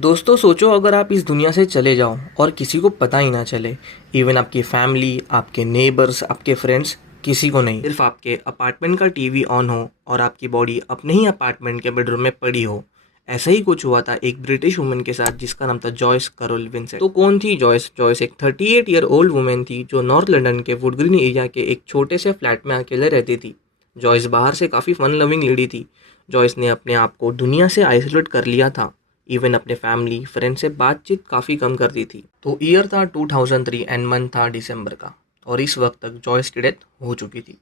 दोस्तों सोचो अगर आप इस दुनिया से चले जाओ और किसी को पता ही ना चले। इवन आपकी फैमिली, आपके नेबर्स, आपके फ्रेंड्स, किसी को नहीं। सिर्फ आपके अपार्टमेंट का टीवी ऑन हो और आपकी बॉडी अपने ही अपार्टमेंट के बेडरूम में पड़ी हो। ऐसा ही कुछ हुआ था एक ब्रिटिश वुमेन के साथ जिसका नाम था जॉयस कैरोल विंसेंट। तो कौन थी जॉयस? जॉयस एक 38 ईयर ओल्ड वुमेन थी जो नॉर्थ लंदन के वुडग्रीन एरिया के एक छोटे से फ्लैट में अकेले रहती थी। जॉयस बाहर से काफ़ी फन लविंग लेडी थी। जॉयस ने अपने आप को दुनिया से आइसोलेट कर लिया था। इवन अपने फैमिली फ्रेंड से बातचीत काफ़ी कम कर दी थी। तो ईयर था 2003 एंड मंथ था दिसंबर का, और इस वक्त तक जॉयस की डेथ हो चुकी थी।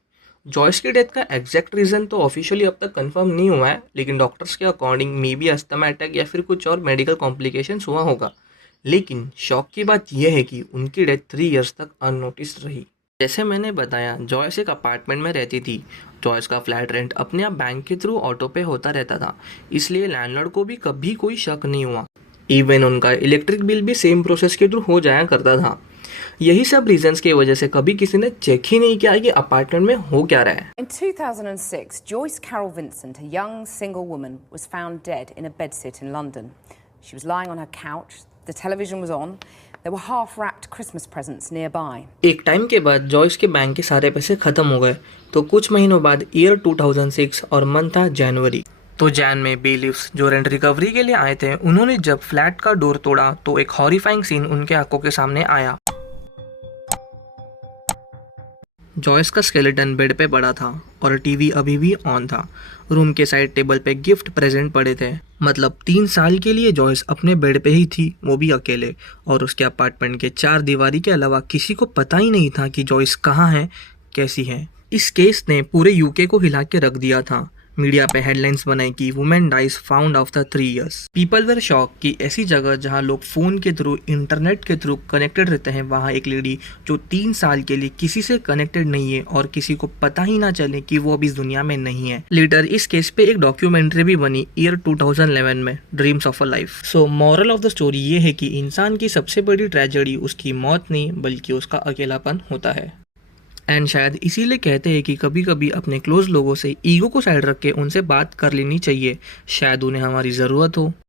जॉयस की डेथ का एग्जैक्ट रीज़न तो ऑफिशियली अब तक कंफर्म नहीं हुआ है, लेकिन डॉक्टर्स के according may be asthma attack या फिर कुछ और मेडिकल कॉम्प्लिकेशंस हुआ होगा। लेकिन शॉक की बात यह है कि उनकी डेथ 3 इयर्स तक अननोटिस रही। जैसे मैंने बताया, जॉयस एक अपार्टमेंट में रहती थी। जॉयस का फ्लैट रेंट अपने आप बैंक के थ्रू ऑटो पे होता रहता था, इसलिए लैंडलॉर्ड को भी कभी कोई शक नहीं हुआ। इवन उनका इलेक्ट्रिक बिल भी सेम प्रोसेस के थ्रू हो जाया करता था। यही सब रीजंस की वजह से कभी किसी ने चेक ही नहीं किया कि अपार्टमेंट में हो क्या रहा है। In 2006, Joyce Carol Vincent, a young single woman, was found dead in a bedsit in London. She was lying on her couch, the television was on, there were half-wrapped Christmas presents nearby. एक time के बाद Joyce के bank के सारे पैसे खत्म हो गए। तो कुछ महीनों बाद ईयर 2006 और मंथ था जनवरी। तो जैन में बेलिफ्स जो रेंट रिकवरी के लिए आए थे, उन्होंने जब फ्लैट का डोर तोड़ा तो एक हॉरिफाइंग सीन उनके आंखों के सामने आया। जॉयस का स्केलेटन बेड पे पड़ा था और टीवी अभी भी ऑन था। रूम के साइड टेबल पे गिफ्ट प्रेजेंट पड़े थे। मतलब 3 साल के लिए जॉयस अपने बेड पे ही थी, वो भी अकेले। और उसके अपार्टमेंट के 4 दीवारी के अलावा किसी को पता ही नहीं था कि जॉयस कहाँ है, कैसी है। इस केस ने पूरे यूके को हिला के रख दिया था। मीडिया पे हेडलाइंस बनाई कि women dies found after 3 years. People were shock कि ऐसी जगह जहां लोग फोन के थ्रू, इंटरनेट के थ्रू कनेक्टेड रहते हैं, वहां एक लेडी जो 3 साल के लिए किसी से कनेक्टेड नहीं है और किसी को पता ही ना चले कि वो अब इस दुनिया में नहीं है। लेटर इस केस पे एक डॉक्यूमेंट्री भी बनी ईयर 2011 में, dreams of a life. So moral of the story ये है कि इंसान की सबसे बड़ी ट्रेजेडी उसकी मौत नहीं बल्कि उसका अकेलापन होता है। एंड शायद इसीलिए कहते हैं कि कभी कभी अपने क्लोज लोगों से ईगो को साइड रख के उनसे बात कर लेनी चाहिए। शायद उन्हें हमारी ज़रूरत हो।